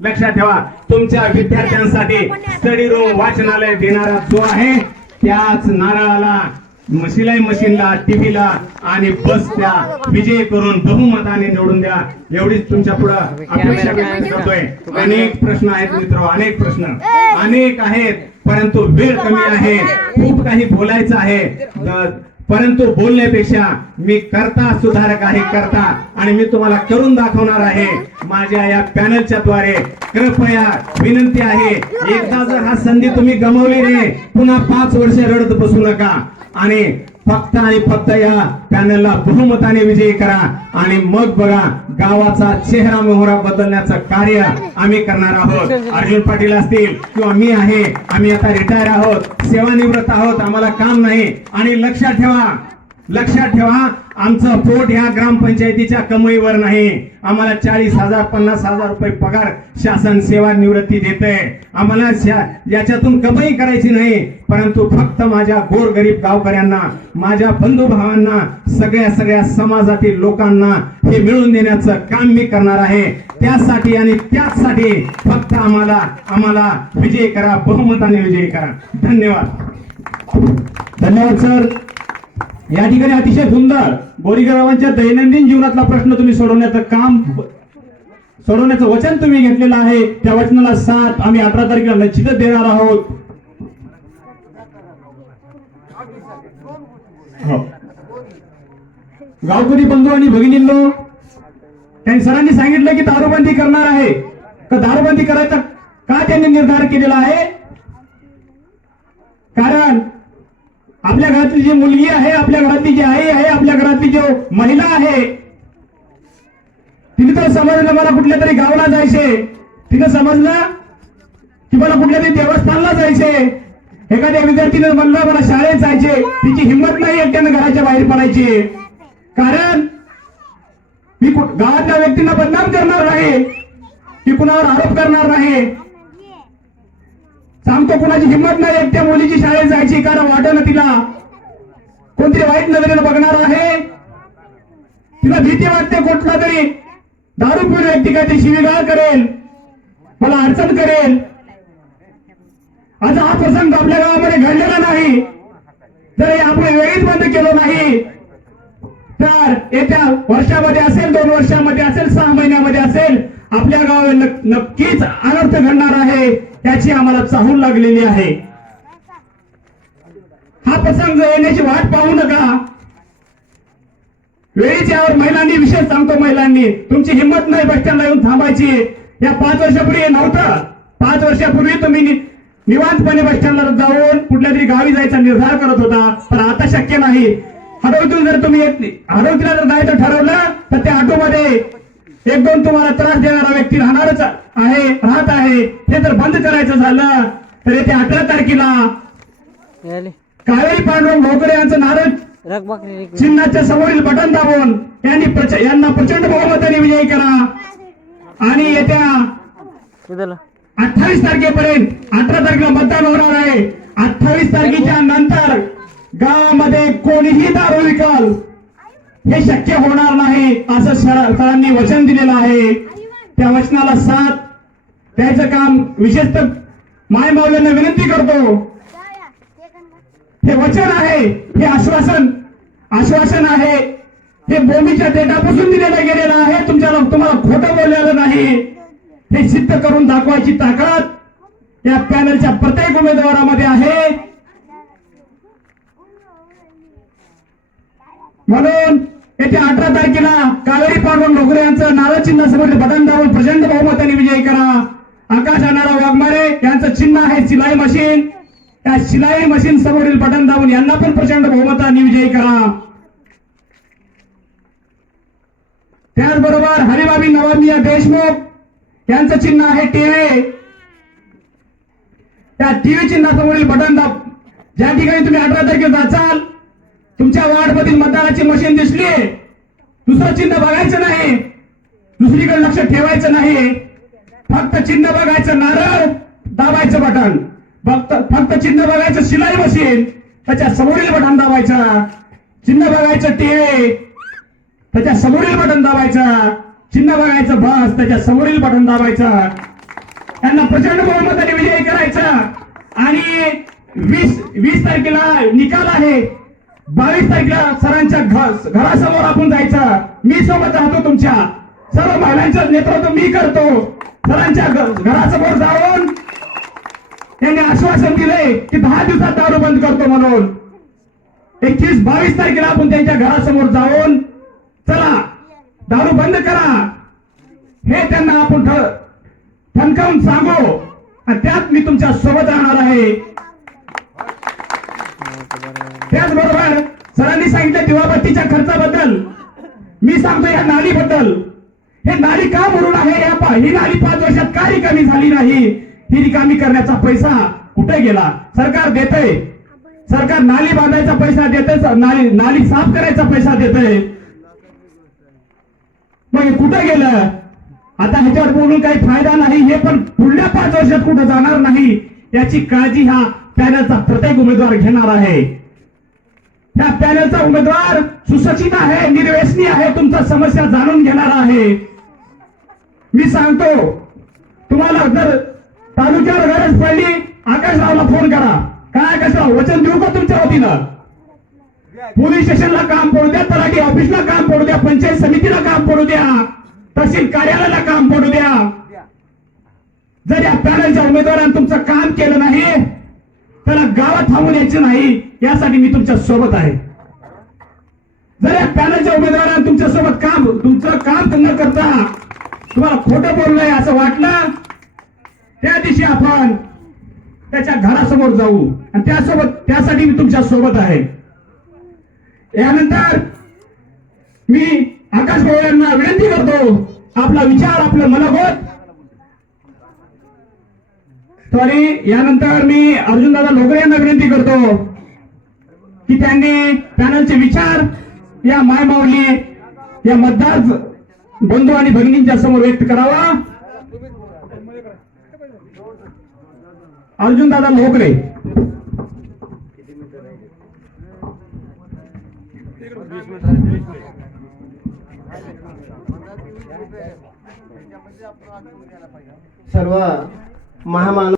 लक्षात ठेवा तुमच्या विद्यार्थ्यांसाठी स्टडी रूम वाचनालय देणारा जो आहे त्याच नारळाला शिलाई मशीनला टीव्हीला आणि बसच्या विजय करून बहुमताने निवडून द्या. एवढीच तुमच्यापुढे अपेक्षा व्यक्त करतोय. अनेक प्रश्न आहेत मित्र अनेक प्रश्न. अनेक आहेत परंतु वेळ कमी आहे. खूप काही बोलायचं आहे. परंतु बोलण्यापेक्षा मी करता सुधारक आहे करता. आणि मी तुम्हाला करून दाखवणार आहे. माझ्या या पॅनलच्या द्वारे कृपया विनंती आहे एकदा जर हा संधी तुम्ही गमावली रे पुन्हा पाच वर्ष रडत बसू नका. आणि फक्त आणि फक्त या पॅनलला बहुमताने विजयी करा. आणि मग बघा गावाचा चेहरा मोहरा बदलण्याचं कार्य आम्ही करणार आहोत. अर्जुन पाटील असतील किंवा मी आहे आम्ही आता रिटायर आहोत. सेवानिवृत्त आहोत आम्हाला काम नाही. आणि लक्षात ठेवा लक्षात ठेवा आमचं पोट ह्या ग्रामपंचायतीच्या कमाईवर नाही. आम्हाला चाळीस हजार पन्नास हजार रुपये पगार शासन सेवा निवृत्ती देते आम्हाला याच्यातून कमाई करायची नाही परंतु फक्त माझ्या गोरगरीब गावकऱ्यांना माझ्या बंधू भावांना सगळ्या सगळ्या समाजातील लोकांना हे मिळवून देण्याचं काम मी करणार आहे. त्यासाठी आणि त्याचसाठी फक्त आम्हाला आम्हाला विजय करा बहुमताने विजय करा. धन्यवाद. धन्यवाद सर. या ठिकाणी अतिशय सुंदर बोरीगरावांच्या दैनंदिन जीवनातला प्रश्न तुम्ही सोडवण्याचं काम सोडवण्याचं वचन तुम्ही घेतलेलं आहे. त्या वचनाला साथ आम्ही अठरा तारखेला निश्चितच देणार आहोत. हो. गावकरी बंधू आणि भगिनींनो त्यांनी सरांनी सांगितलं की दारूबंदी करणार आहे. का दारूबंदी करायचा? का त्यांनी निर्धार केलेला आहे? कारण आपल्या घरातली जी मुलगी आहे आपल्या घरातली जी आई आहे आपल्या घरातली जो महिला आहे तिने तर समजलं मला कुठल्या तरी गावाला जायचे. तिने समजलं की मला कुठल्या तरी देवस्थानला जायचे. एखाद्या विद्यार्थीने म्हणलं मला शाळेत जायचे. तिची हिंमत नाही एकट्यानं घराच्या बाहेर पडायची. कारण मी गावातल्या व्यक्तींना बदनाम करणार नाही की कुणावर आरोप करणार नाही. सांगतो कुणाची हिंमत नाही एकट्या मुलीची शाळेत जायची कारण वाटणं तिला कोणतरी वाईट नजरेनं बघणार आहे. तिला भीती वाटते कुठला तरी दारू पिऊन व्यक्ती काहीतरी शिवीगाळ करेल मला अडचण करेल. आज हा प्रसंग आपल्या गावामध्ये घडलेला नाही. जर आपण वेळीच बंद केलं नाही तर येत्या वर्षामध्ये असेल दोन वर्षामध्ये असेल सहा महिन्यामध्ये असेल आपल्या गावाला नक्कीच अनर्थ घडणार आहे. त्याची आम्हाला चाहूल लागलेली आहे. हा प्रसंग येण्याची वाट पाहू नका. वेळेच्या यावर महिलांनी विशेष सांगतो महिलांनी. तुमची हिंमत नाही बस स्टँडला येऊन थांबायची. या पाच वर्षापूर्वी हे नव्हतं. पाच वर्षापूर्वी तुम्ही निवांतपणे बस स्टँडला जाऊन कुठल्या तरी गावी जायचा निर्धार करत होता पण आता शक्य नाही. हडवतीला जर तुम्ही येत नाही हडवतीला जर जायचं ठरवलं तर त्या ऑटोमध्ये एक दोन तुम्हाला त्रास देणारा व्यक्ती राहणारच आहे राहत आहे. हे जर बंद करायचं झालं. तर येत्या अठरा तारखेला कावेरी पांडुरंग भोकरे यांचं नारळ रे चिन्हाच्या समोरील बटन दाबून यांनी यांना प्रचंड बहुमताने विजयी करा. आणि येत्या अठ्ठावीस तारखेपर्यंत अठरा तारखेला मतदान होणार आहे. अठ्ठावीस तारखेच्या नंतर गावामध्ये कोणीही दारू विकाल. हे शक्य होणार नाही असं सरांनी वचन दिलेलं आहे. त्या वचनाला साथ द्यायचं काम विशेषतः माय माऊल्यांना विनंती करतो. हे वचन आहे हे आश्वासन आश्वासन आहे. हे भूमीच्या देटापासून दिलेलं गेलेलं आहे तुमच्याला तुम्हाला खोटं बोललेलं नाही. हे सिद्ध करून दाखवायची ताकद या पॅनलच्या प्रत्येक उमेदवारामध्ये आहे. म्हणून येत्या अठरा तारखेला कावेरी पांडुरंग ढोकरे यांचं नारा चिन्ह समोर बटन दाबून प्रचंड बहुमताने विजयी करा. आकाश अनारा वाघमारे यांचं चिन्ह आहे शिलाई मशीन. त्या शिलाई मशीन समोरील बटन दाबून यांना पण प्रचंड बहुमताने विजयी करा. त्याचबरोबर हरिबाबी नवामिया देशमुख यांचं चिन्ह आहे टीव्ही. त्या टीव्ही चिन्हासमोरील बटन दाब ज्या ठिकाणी तुम्ही अठरा तारखेला जाचाल तुमच्या वार्ड मधील मतदानाची मशीन दिसली. दुसरं चिन्ह बघायचं नाही. दुसरीकडे लक्ष ठेवायचं नाही. फक्त चिन्ह बघायचं नारळ दाबायचं बटन. फक्त फक्त चिन्ह बघायचं शिलाई मशीन. त्याच्या समोरील बटन दाबायचं. चिन्ह बघायचं टीव्ही. त्याच्या समोरील बटन दाबायचं. चिन्ह बघायचं बस. त्याच्या समोरील बटन दाबायचं. त्यांना प्रचंड बहुमताने विजय करायचा. आणि वीस वीस तारखेला निकाल आहे. बावीस तारखेला सरांच्या घरासमोर आपण जायचं. मी सोबत राहतो तुमच्या. सर्व महिलांचं नेतृत्व मी करतो. सरांच्या घरासमोर जाऊन त्यांनी आश्वासन दिले की दहा दिवसात दारू बंद करतो म्हणून. एकवीस बावीस तारखेला आपण त्यांच्या घरासमोर जाऊन चला दारू बंद करा. हे त्यांना आपण ठणकावून सांगू. आणि त्यात मी तुमच्यासोबत राहणार आहे. त्याचबरोबर सरांनी सांगितलं दिवाबत्तीच्या खर्चाबद्दल. मी सांगतो या नालीबद्दल. हे नाली का म्हणून आहे? या पा ही नाली पाच वर्षात का रिकामी झाली नाही? ही रिकामी करण्याचा पैसा कुठे गेला? सरकार देतय. सरकार नाली बांधायचा पैसा देतय नाली नाली साफ करायचा पैसा देतय. मग हे कुठे गेलं? आता ह्याच्यावर बोलून काही फायदा नाही हे पण पुढल्या पाच वर्षात कुठं जाणार नाही? याची काळजी हा पॅनलचा प्रत्येक उमेदवार घेणार आहे. त्या पॅनलचा उमेदवार सुसचित आहे निर्व्यसनी आहे तुमच्या समस्या जाणून घेणार आहे. मी सांगतो तुम्हाला जर तालुक्यावर गरज पडली आकाशरावला फोन करा. काय आकाशराव वचन देऊ का तुमच्या वतीनं? पोलीस स्टेशनला काम पडू द्या तलाठी ऑफिसला काम पडू द्या पंचायत समितीला काम पडू द्या तहसील कार्यालयाला काम पडू द्या. जर या पॅनलच्या उमेदवारांनी तुमचं काम केलं नाही त्याला गावात थांबून यायचं नाही यासाठी मी तुमच्यासोबत आहे. जर या पॅनलच्या उमेदवारांना तुमच्यासोबत काम तुमचं काम न करता तुम्हाला खोटं बोललंय असं वाटलं त्या दिवशी आपण त्याच्या घरासमोर जाऊ आणि त्यासोबत त्यासाठी मी तुमच्यासोबत आहे. यानंतर मी आकाश भाऊ यांना विनंती करतो आपला विचार आपलं मनोगत सॉरी यानंतर मी अर्जुनदादा लोकरे यांना विनंती करतो की त्यांनी पॅनलचे विचार या मायमाऊली या मतदार बंधू आणि भगिनींच्या समोर व्यक्त करावा. अर्जुनदादा लोकरे सर्व महामानव